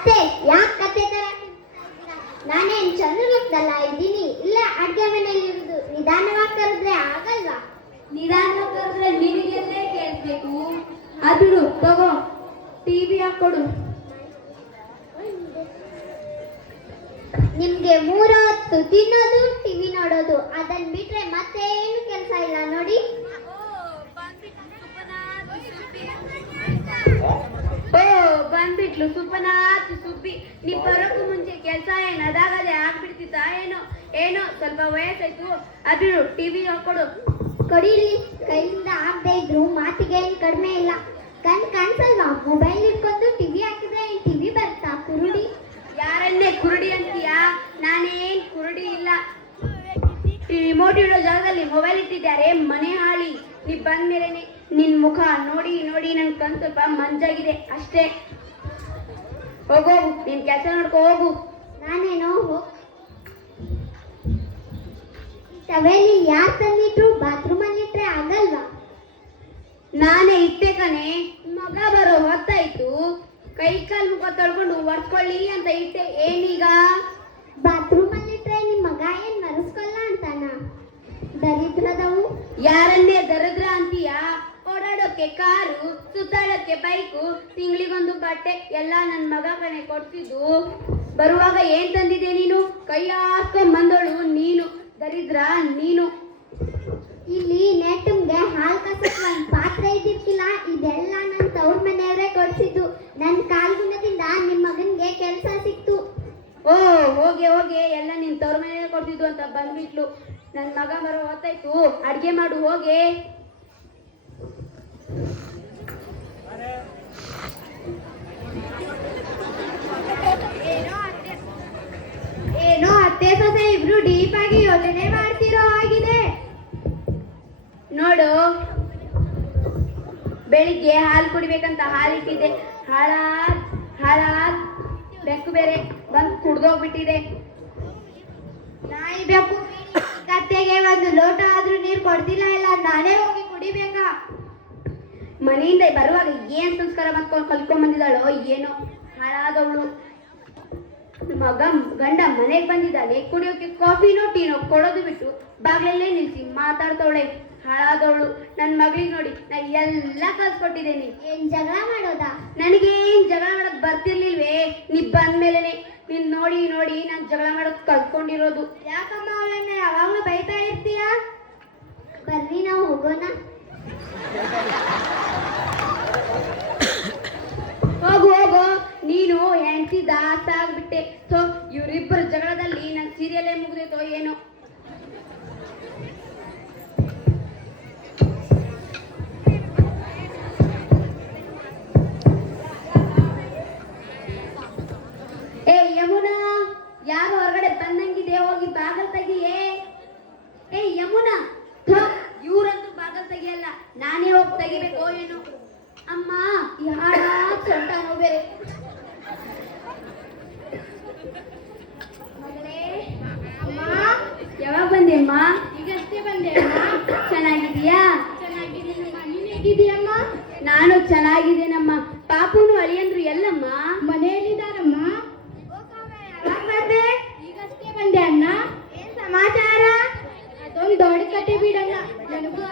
ಅತ್ತೆ ಯಾಕೆ ಕತೆ ತರ ನಾನೇನ್ ಚಂದ್ರಲೋಕದಲ್ಲ ಇದ್ದೀನಿ ಇಲ್ಲೇ ಅಡ್ಗೆ ಮನೆಯಲ್ಲಿ ಇರುದು ನಿಧಾನವಾಗಿ ಕರೆದ್ರೆ ಆಗಲ್ವಾ? ನಿಧಾನವಾಗಿ ಕರೆದ್ರೆ ನಿನಗೆಲ್ಲೇ ಕೇಳಿಸ್ಬೇಕು. ಅದು ತಗೋ ಟಿವಿ ಹಾಕೊಡು. ನಿಮ್ಗೆ 3 ಹೊತ್ತು ತಿನ್ನೋದು ಟಿವಿ ನೋಡೋದು ಅದನ್ನ ಬಿಟ್ರೆ ಮತ್ತೆ ಏನು ಕೆಲಸ ಇಲ್ಲ ನೋಡಿ. ಓ ಬಂದ್ಬಿಟ್ಲು ಸುಪ್ಪನಾಥ್ ಸುಬ್ಬಿ. ನೀ ಬರೋಕ್ಕೂ ಮುಂಚೆ ಕೆಲಸ ಏನು ಅದಾಗದೆ ಆಗ್ಬಿಡ್ತಿತ್ತ? ಏನೋ ಸ್ವಲ್ಪ ವಯಸ್ಸಾಯ್ತು. ಅದು ಟಿವಿ ಹಾಕೊಡು. ಕೊಡಿಲಿ, ಕೈಯಿಂದ ಆಗದೆ ಇದ್ರು ಮಾತಿಗೆ ಏನ್ ಕಡಿಮೆ ಇಲ್ಲ. ಕಾಣಿಸಲ್ವಾ? ಮೊಬೈಲ್ ಇಟ್ಕೊಂಡು ಟಿವಿ ಹಾಕಿದ್ರೆ ಟಿವಿ ಬರ್ತಾ ಕುರುಡಿ? ಯಾರನ್ನೇ ಕುರುಡಿ ಅಂತೀಯಾ? ನಾನೇನ್ ಕುರುಡಿ ಇಲ್ಲ. ರಿಮೋಟ್ ಇಡೋ ಜಾಗದಲ್ಲಿ ಮೊಬೈಲ್ ಇಟ್ಟಿದ್ದಾರೆ ಮನೆ ಹಾಳಿ. ನೀ ಬಂದ್ಮೇಲೆನೆ ನಿನ್ ಮುಖ ನೋಡಿ ನೋಡಿ ನನ್ ಕಣ್ ಸ್ವಲ್ಪ ಮಂಜಾಗಿದೆ ಅಷ್ಟೇ. ಹೋಗೋಗು, ನಿನ್ ಕೆಲಸ ನೋಡ್ಕೊ ಹೋಗು. ನಾನೇನೋ ಟವೆಲಿ ಯಾರು ತಂದಿಟ್ರು ಬಾತ್ರೂಮ್ ಅಲ್ಲಿ ಇಟ್ರೆ ಆಗಲ್ವಾ? ನಾನೇ ಇಟ್ಟೆ ಕಣೆ. ಮಗ ಬರೋ ಹೊತ್ತಾಯ್ತು, ಕೈ ಕಾಲು ಮುಖ ತೊಳ್ಕೊಂಡು ಒರ್ಸ್ಕೊಳ್ಳಿ ಅಂತ ಇಟ್ಟೆ. ಏನೀಗ? ಬಾತ್ರೂಮ್ ಅಲ್ಲಿ ಇಟ್ರೆ ನಿಮ್ ಮಗ ಏನ್ ಮರೆಸ್ಕೊಲ್ಲ ಅಂತಾನ? ದರಿದ್ರದವು. ಯಾರನ್ನೇ ದರಿದ್ರ ಅಂತೀಯಾ? ಓಡಾಡೋಕೆ ಕಾರು, ಸುತ್ತಾಡೋಕೆ ಬೈಕು, ತಿಂಗಳಿಗೊಂದು ಬಟ್ಟೆ ಎಲ್ಲ ನನ್ನ ಮಗ ಕಣೆ ಕೊಡ್ತಿದ್ದು. ಬರುವಾಗ ಏನ್ ತಂದಿದೆ ನೀನು? ಕೈ ಹಾಕೊಂಡ್ ಬಂದೋಳು ನೀನು, ದರಿದ್ರ ನೀನು. ಇಲ್ಲಿ ನೆಟ್ಟಮ್ಗೆ ಹಾಲು ಕಸಕ್ ಒಂದ್ ಪಾತ್ರೆ ಇದ್ದಿರ್ಕಿಲ್ಲ. ಇದೆಲ್ಲ ನನ್ನ ತವ್ರ ಮನೆಯವರೇ ಕೊಡ್ಸಿದ್ದು. ನನ್ನ ಕಾಲ್ಗುಣದಿಂದ ನಿಮ್ ಮಗನ್ಗೆ ಕೆಲಸ ಸಿಕ್ತು. ಓ ಹೋಗೆ ಎಲ್ಲ ನಿನ್ ತವ್ರ ಮನೆ ಕೊಡ್ತಿದ್ದು ಅಂತ ಬಂದ್ಬಿಟ್ಲು. ನನ್ ಮಗ ಬರೋ ಹೊತ್ತಾಯ್ತು, ಅಡ್ಗೆ ಮಾಡು ಹೋಗೆ. ಏನೋ ಅತ್ತೆ ಸೊಸೆ ಇಬ್ರು ಡೀಪ್ ಆಗಿ ಯೋಚನೆ ಮಾಡ್ತಿರೋ ಆಗಿದೆ. ನೋಡು, ಬೆಳಿಗ್ಗೆ ಹಾಲು ಕುಡಿಬೇಕಂತ ಹಾಲಿಟ್ಟಿದ್ದೆ. ಹಾಳಾದ್ ಬೆಕ್ಕು ಬೇರೆ ಬಂದು ಕುಡ್ದೋಗ್ಬಿಟ್ಟಿದೆ. ನಾಯಿ ಬೇಕು ಕತ್ತೆಗೆ ಒಂದು ಲೋಟ ಆದ್ರೂ ನೀರು ಕೊಡ್ತಿಲ್ಲ. ಇಲ್ಲ ನಾನೇ ಹೋಗಿ ಕುಡಿಬೇಕಾ? ಮನೆಯಿಂದ ಬರುವಾಗ ಏನ್ ಸಂಸ್ಕಾರ ಮಾಡ್ಕೊಂಡು ಕಲ್ಕೊಂಡ್ ಬಂದಿದ್ದಾಳೋ ಏನೋ ಹಾಳಾದವಳು. ಮಗ ಗಂಡ ಮನೆಗೆ ಬಂದಿದ್ದಾಳೆ, ಕುಡಿಯೋಕೆ ಕಾಫಿನೋ ಟೀನೋ ಕೊಡೋದು ಬಿಟ್ಟು ಬಾಗ್ಲಲ್ಲೇ ನಿಲ್ಸಿ ಮಾತಾಡ್ತವಳೆ ಹಾಳಾದವಳು. ನನ್ನ ಮಗಳಿಗೆ ನೋಡಿ ನಾ ಎಲ್ಲ ಕಲ್ಸ್ಕೊಟ್ಟಿದ್ದೇನೆ. ಏನ್ ಜಗಳ ಮಾಡೋದಾ? ನನಗೇನ್ ಜಗಳ ಮಾಡಕ್ ಬರ್ತಿರ್ಲಿಲ್ವೇ? ನೀ ಬಂದ್ಮೇಲೆನೆ ನೀನ್ ನೋಡಿ ನೋಡಿ ನಾನ್ ಜಗಳ ಮಾಡಕ್ ಕಲ್ತ್ಕೊಂಡಿರೋದು. ಯಾಕಮ್ಮ ಅವಳನ್ನ ಯಾವಾಗ್ಲೂ ಬೈತಾ ಇರ್ತೀಯ? ಬರ್ರಿ ನಾವು ಹೋಗೋಣ. ಹೋಗು ನೀನು ಹೆಂಡತಿ ದಾಸ ಆಗ್ಬಿಟ್ಟೆ. ಸೊ ಇವರಿಬ್ಬರ ಜಗಳದಲ್ಲಿ ನನ್ ಸೀರಿಯಲ್ಲೇ ಮುಗ್ದೈತೋ ಏನೋ. ಏ ಯಮುನಾ, ಯಾರು ಹೊರಗಡೆ ಬಂದಂಗಿದೆ, ಹೋಗಿ ಬಾಗಲ್ ತೆಗಿಯೇ. ಏ ಯಮುನಾ, ಇವ್ರಂತೂ ಬಾಗಲ್ ತೆಗಿಯಲ್ಲ, ನಾನೇ ಹೋಗಿ ತೆಗಿಬೇಕೋ ಏನೋ. ಅಮ್ಮ ಯಾರ ಸೊಂಟ ನೋವು ಬೇರೆ. ಮಗಳೇ, ಅಮ್ಮ ಯಾವಾಗ ಬಂದೆ ಅಮ್ಮ? ಈಗಷ್ಟೇ ಬಂದೆ. ಚೆನ್ನಾಗಿದೀಯಾ? ಚೆನ್ನಾಗಿದ್ದೀನಿ. ನೀನು ಹೇಗಿದೀಯಮ್ಮ? ನಾನು ಚೆನ್ನಾಗಿದ್ದೇನಮ್ಮ. ಪಾಪುನು ಅಳಿಯಂದ್ರು ಎಲ್ಲಮ್ಮ? ಮನೆಯಲ್ಲಿದ್ದಾರಮ್ಮ. ಯಾವಾಗ ಬಂದೆ? ಈಗಷ್ಟೇ ಬಂದೆ ಅಣ್ಣ. ಏನ್ ಸಮಾಚಾರ? ಅದೊಂದು ದೊಡ್ಡ ಕತೆ ಬಿಡಣ್ಣ. ನನಗೂ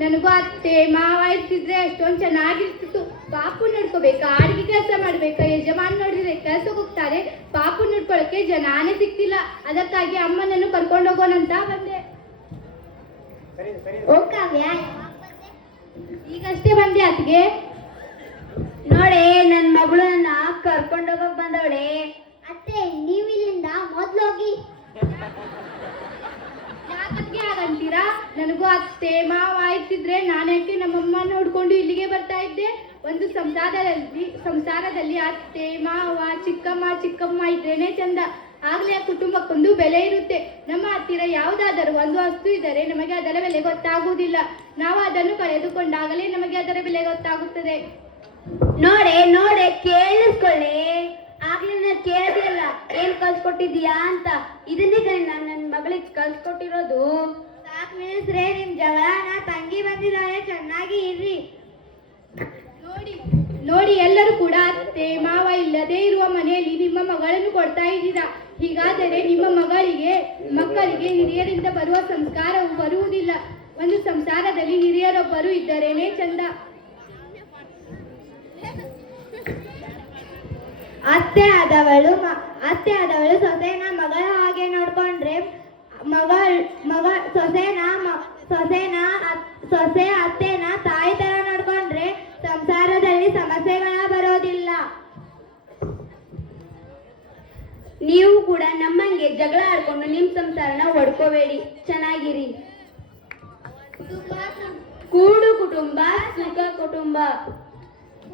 ನನಗೂ ಅತ್ತೆ ಮಾವ ಇರ್ತಿದ್ರೆ ಎಷ್ಟೊಂದು ಚೆನ್ನಾಗಿರ್ತಿತ್ತು. ಪಾಪು ನೋಡ್ಕೋಬೇಕಾ, ಅಡಿಗೆ ಕೆಲಸ ಮಾಡ್ಬೇಕಾ, ಯಜಮಾನ್ ನೋಡಿದ್ರೆ ಕೆಲ್ಸಕ್ಕೆ ಹೋಗ್ತಾರೆ. ಪಾಪು ನೋಡ್ಕೊಳಕ್ಕೆ ಜನಾನೇ ಸಿಕ್ತಿಲ್ಲ. ಅದಕ್ಕಾಗಿ ಅಮ್ಮನನ್ನು ಕರ್ಕೊಂಡು ಹೋಗೋಣಂತ ಬಂದೆ. ಓ ಕಾವ್ಯ, ಈಗಷ್ಟೇ ಬಂದೆ ಅತ್ತಿಗೆ. ನೋಡೆ ನನ್ ಮಗಳನ್ನ ಕರ್ಕೊಂಡೋಗಕ್ ಬಂದವಳೆ. ಅತ್ತೆ ನೀವು ಇಲ್ಲಿಂದ ಮೊದ್ಲು ಹೋಗಿ. ಯಾಕತ್ಗೆ ಹಾಗಂತೀರಾ? ನನಗೂ ಅತ್ತೆ ಮಾವ ಇರ್ತಿದ್ರೆ ನಾನ್ಯಾಕೆ ನಮ್ಮಮ್ಮ ನೋಡ್ಕೊಂಡು ಇಲ್ಲಿಗೆ ಬರ್ತಾ ಇದ್ದೆ. ಒಂದು ಸಂಸಾರದಲ್ಲಿ ಅತ್ತೆ ಮಾವ ಚಿಕ್ಕಮ್ಮ ಇದ್ರೇನೆ ಚಂದ. ಆಗ್ಲೇ ಆ ಕುಟುಂಬಕ್ಕೊಂದು ಬೆಲೆ ಇರುತ್ತೆ. ನಮ್ಮ ಹತ್ತಿರ ಯಾವುದಾದರೂ ಒಂದು ವಸ್ತು ಇದ್ದರೆ ನಮಗೆ ಅದರ ಬೆಲೆ ಗೊತ್ತಾಗುವುದಿಲ್ಲ. ನಾವು ಅದನ್ನು ಕಳೆದುಕೊಂಡಾಗಲೇ ನಮಗೆ ಅದರ ಬೆಲೆ ಗೊತ್ತಾಗುತ್ತದೆ. ನೋಡೆ ಕೇಳಿಸ್ಕೊಳ್ಳಿ. ಆಗ್ಲೇ ನಾನು ಕೇಳಿದೆಯಲ್ಲ ಏನ್ ಕಲ್ಸ್ಕೊಟ್ಟಿದೀಯಾ ಅಂತ. ಇದನ್ನೇ ನಾನು ನನ್ನ ಮಗಳಿಗೆ ಕಲ್ಸ್ಕೊಟ್ಟಿರೋದು. ಯಾಕೆ ನಿಲ್ಲಿಸ್ರೆ? ನಿಮ್ ಜಗಳನ ತಂಗಿ ಬಂದಿದ್ದಾಳೆ, ಚೆನ್ನಾಗಿ ಇರ್ರಿ. ನೋಡಿ ನೋಡಿ, ಎಲ್ಲರೂ ಕೂಡ ಅತ್ತೆ ಮಾವ ಇಲ್ಲದೆ ಇರುವ ಮನೆಯಲ್ಲಿ ನಿಮ್ಮ ಮಗಳನ್ನು ಕೊಡ್ತಾ ಇದ್ದೀರಾ. ಹೀಗಾದರೆ ನಿಮ್ಮ ಮಕ್ಕಳಿಗೆ ಹಿರಿಯರಿಂದ ಬರುವ ಸಂಸ್ಕಾರವು ಬರುವುದಿಲ್ಲ. ಒಂದು ಸಂಸಾರದಲ್ಲಿ ಹಿರಿಯರೊಬ್ಬರು ಇದ್ದರೇನೆ ಚಂದ. ಅತ್ತೆ ಆದವಳು ಸೊಸೆನ ಮಗಳ ಹಾಗೆ ನೋಡ್ಕೊಂಡ್ರೆ, ಸೊಸೆ ಅತ್ತೆನ ತಾಯಿ ತರ ನೋಡ್ಕೊಂಡ್ರೆ ಸಂಸಾರದಲ್ಲಿ ಸಮಸ್ಯೆಗಳ ಬರೋದಿಲ್ಲ. ನೀವು ಕೂಡ ನಮ್ಮಂಗೆ ಜಗಳ ಆಡ್ಕೊಂಡು ನಿಮ್ ಸಂಸಾರನ ಒಡ್ಕೋಬೇಡಿ, ಚೆನ್ನಾಗಿರಿ. ಕೂಡು ಕುಟುಂಬ ಸುಖ ಕುಟುಂಬ.